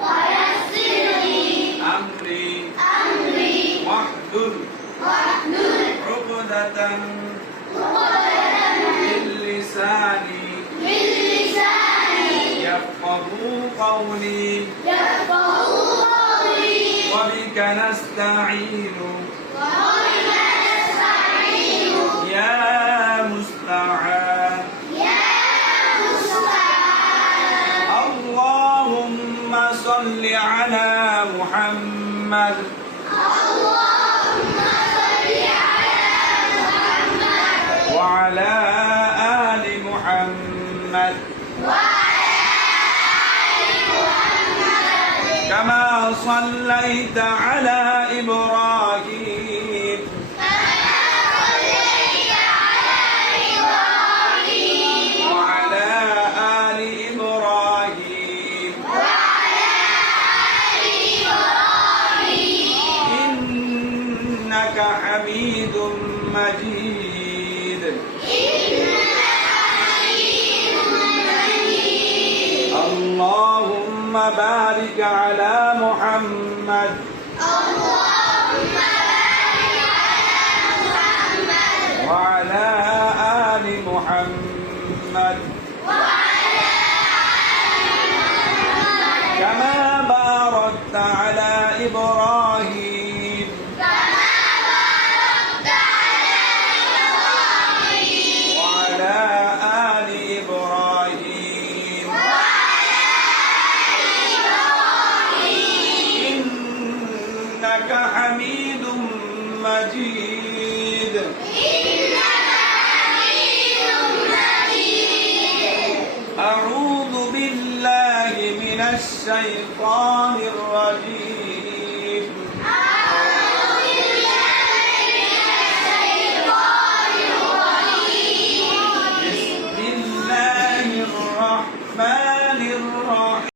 ويسر لي أمري واحلل عقدة من لساني يفقهوا قولي وبك نستعين يا مستعان اللهم صل على محمد وعلى آل محمد كما صليت على إبراهيم وعلى آل إبراهيم إنك حميد مجيد اللهم بارك على محمد وعلى آل محمد كما باركت على إبراهيم وعلى آل إبراهيم إنك حميد مجيد أعوذ بالله من الشيطان الرجيم